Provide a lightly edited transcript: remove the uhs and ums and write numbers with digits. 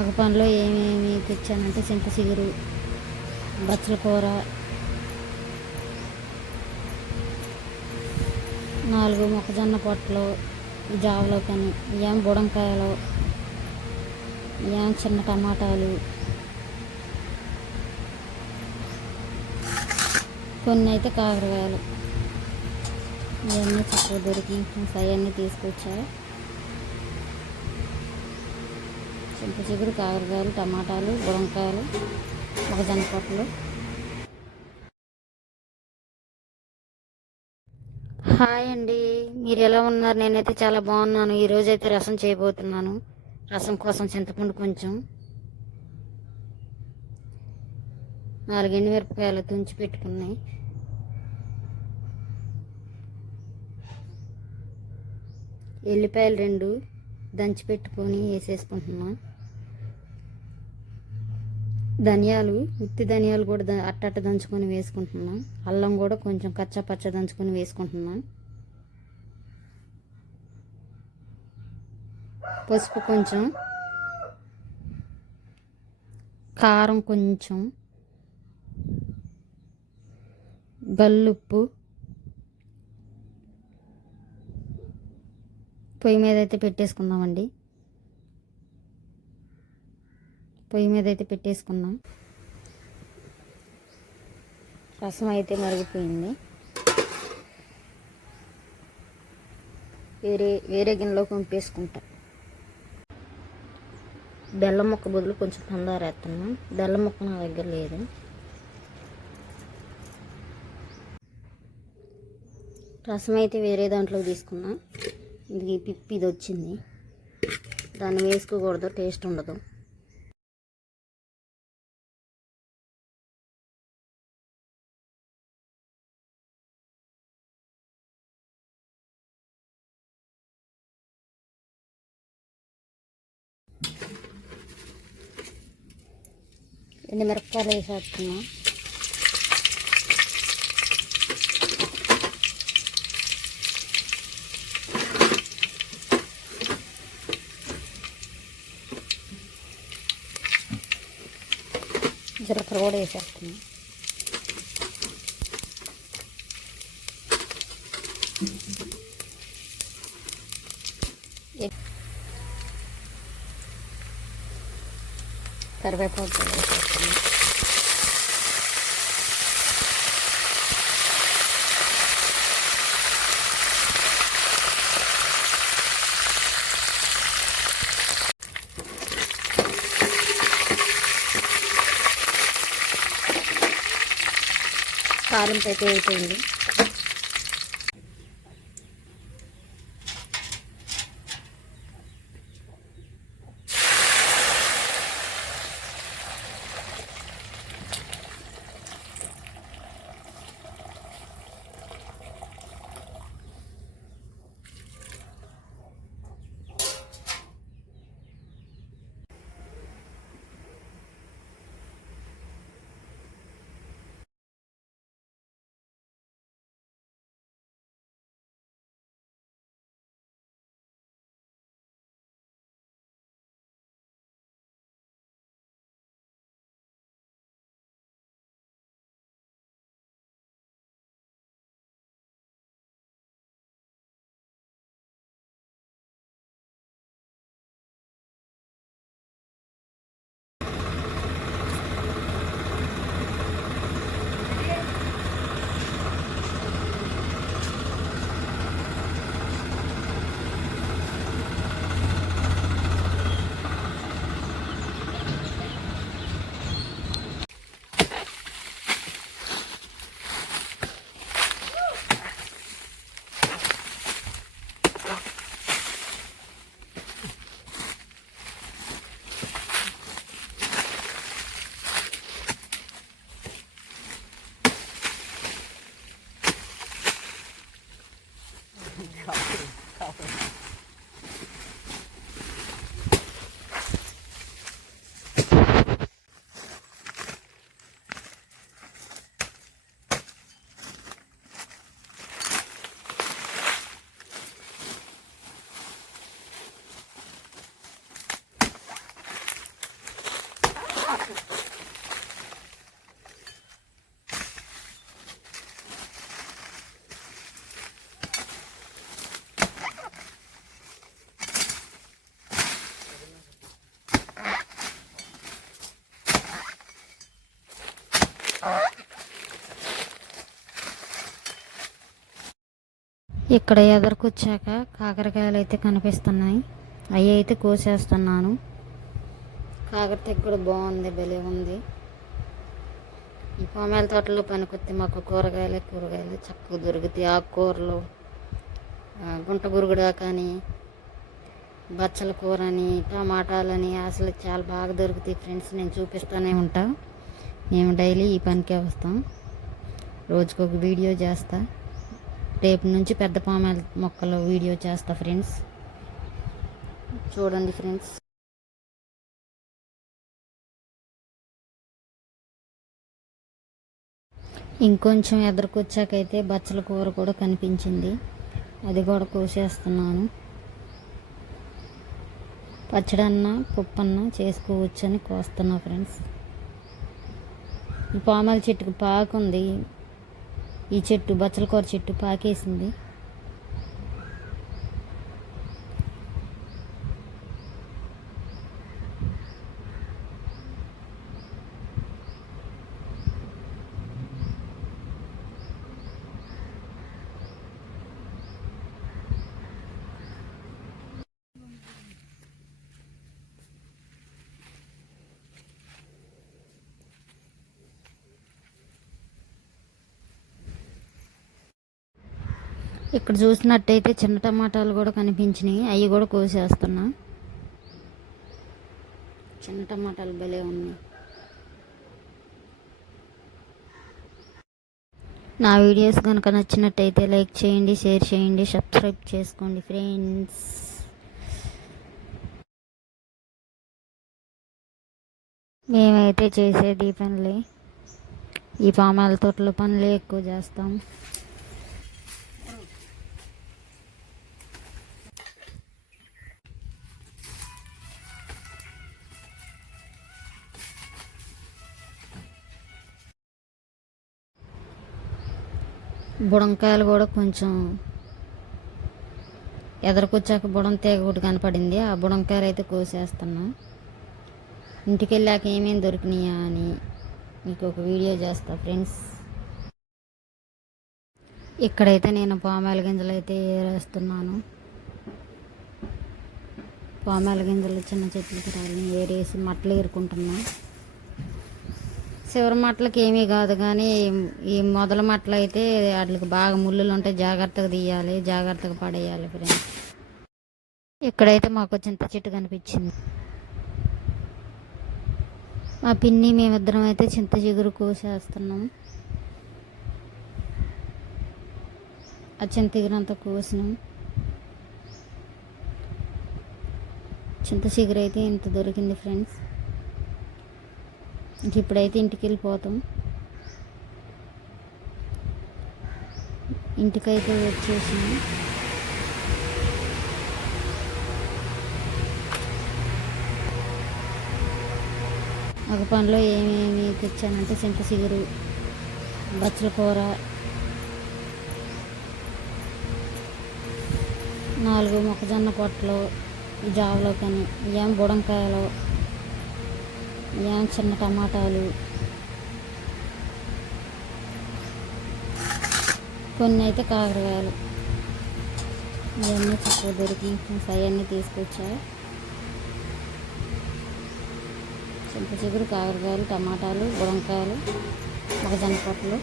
ఒక పనిలో ఏమేమి తెచ్చానంటే చింత చిగురు, బచ్చల కూర, 4 మొక్కజొన్న పొట్లు జావలో కానీ, ఏం బుడంకాయలు, ఏం చిన్న టమాటాలు, కొన్ని అయితే కాకరకాయలు. ఇవన్నీ చక్కగా దొరికి అవన్నీ తీసుకొచ్చారు. చింత చిగురు, కాకరకాయలు, టమాటాలు, బుడంకాయలు, మొక్కజొన్న పొట్లు. హాయ్ అండి, మీరు ఎలా ఉన్నారు? నేనైతే చాలా బాగున్నాను. ఈరోజు అయితే రసం చేయబోతున్నాను. రసం కోసం చింతపండు కొంచెం, 4 ఎండుమిరపకాయలు తుంచి పెట్టుకున్నాయి, ఎల్లిపాయలు 2 దంచి పెట్టుకొని వేసేసుకుంటున్నాం, ధనియాలు, ఉత్తి ధనియాలు కూడా అట్టట్ట దంచుకొని వేసుకుంటున్నాం, అల్లం కూడా కొంచెం కచ్చా పచ్చ దంచుకొని వేసుకుంటున్నాం, పసుపు కొంచెం, కారం కొంచెం, గల్లుప్పు. పొయ్యి మీద అయితే పెట్టేసుకుందామండి. పొయ్యి మీద అయితే పెట్టేసుకున్నాం. రసం అయితే మరిగిపోయింది. వేరే గిన్నెలోకి పంపేసుకుంటాం. బెల్లం ముక్క బదులు కొంచెం పందారు వేస్తున్నాం. బెల్లం ముక్క నా దగ్గర లేదు. రసం అయితే వేరే దాంట్లోకి తీసుకున్నాం. ఇది పిప్పి ఇది వచ్చింది, దాన్ని వేసుకోకూడదు, టేస్ట్ ఉండదు. ఎండుమిరపకాయలు వేసేస్తున్నాం. జీలకర్ర కూడా వేసేస్తున్నాం. కరివేపాకు కూడా వేసేస్తున్నాం. తాలింపు అయితే అయిపోయింది. ఇక్కడ ఎదరికొచ్చాక కాకరకాయలు అయితే కనిపిస్తున్నాయి. అవి అయితే కోసేస్తున్నాను. కాకరకాయ కూడా బాగుంది, భలే ఉంది. ఈ పామాయిల తోటలో పనికొస్తే మాకు కూరగాయలు చక్కగా దొరుకుతాయి. ఆకుకూరలు, గుంట గురుగుడా కానీ, బచ్చల కూరని, టమాటాలని అసలు చాలా బాగా దొరుకుతాయి ఫ్రెండ్స్. నేను చూపిస్తూనే ఉంటా. మేము డైలీ ఈ పనికే వస్తాం. రోజుకొక వీడియో చేస్తా. రేపు నుంచి పెద్ద పామాయిల మొక్కలు వీడియో చేస్తా ఫ్రెండ్స్. చూడండి ఫ్రెండ్స్. ఇంకొంచెం ఎదురుకొచ్చాకైతే బచ్చల కూర కూడా కనిపించింది. అది కూడా కోసేస్తున్నాను. పచ్చడన్నా పప్పన్నా చేసుకోవచ్చని కోస్తున్నా ఫ్రెండ్స్. ఈ పామాయిల చెట్టుకు పాకుంది. ఈ చెట్టు బచ్చల కూర చెట్టు పాకేసింది. ఇక్కడ చూసినట్టయితే చిన్న టమాటాలు కూడా కనిపించినాయి. అవి కూడా కోసేస్తున్నా. చిన్న టమాటాలు భలే ఉన్నాయి. నా వీడియోస్ కనుక నచ్చినట్టయితే లైక్ చేయండి, షేర్ చేయండి, సబ్స్క్రైబ్ చేసుకోండి ఫ్రెండ్స్. మేమైతే చేసేది పనులే, ఈ పామాయిల తోటలో పనులే ఎక్కువ చేస్తాం. బుడంకాయలు కూడా కొంచెం ఎదరికొచ్చాక బుడం తీగ ఒకటి కనపడింది. ఆ బుడంకాయలు అయితే కోసేస్తున్నా. ఇంటికి వెళ్ళాక ఏమేమి దొరికినాయా అని మీకు ఒక వీడియో చేస్తా ఫ్రెండ్స్. ఇక్కడైతే నేను పామాయిల గింజలు అయితే ఏరేస్తున్నాను. పామాయిల గింజలు చిన్న చెట్లకి రాళ్ళని ఏరేసి మట్టలు ఏరుకుంటున్నా. చివరి మట్టలకి ఏమీ కాదు, కానీ ఈ మొదల మట్టలు అయితే వాటికి బాగా ముళ్ళులు ఉంటాయి. జాగ్రత్తగా తీయాలి, జాగ్రత్తగా పడేయాలి ఫ్రెండ్స్. ఇక్కడైతే మాకు చింత చెట్టు కనిపించింది. మా పిన్ని మేమిద్దరం అయితే చింత చిగురు కోసేస్తున్నాం. ఆ చింత చిగురంతా కోసినాం. చింత చిగురు అయితే ఇంత దొరికింది ఫ్రెండ్స్. ఇప్పుడైతే ఇంటికి వెళ్ళిపోతాం. ఇంటికైతే వచ్చేసాం. ఒక పనిలో ఏమేమి తెచ్చానంటే చింత చిగురు, బచ్చల కూర, 4 మొక్కజొన్న పొట్టలు జావలో, కానీ ఏం బుడంకాయలు, ఏం చిన్న టమాటాలు, కొన్ని అయితే కాకరకాయలు. ఇవన్నీ చక్కగా దొరికి అవన్నీ తీసుకొచ్చా. చింత చిగురు, కాకరకాయలు, టమాటాలు, బుడంకాయలు, మొక్కజొన్న పొట్టలు.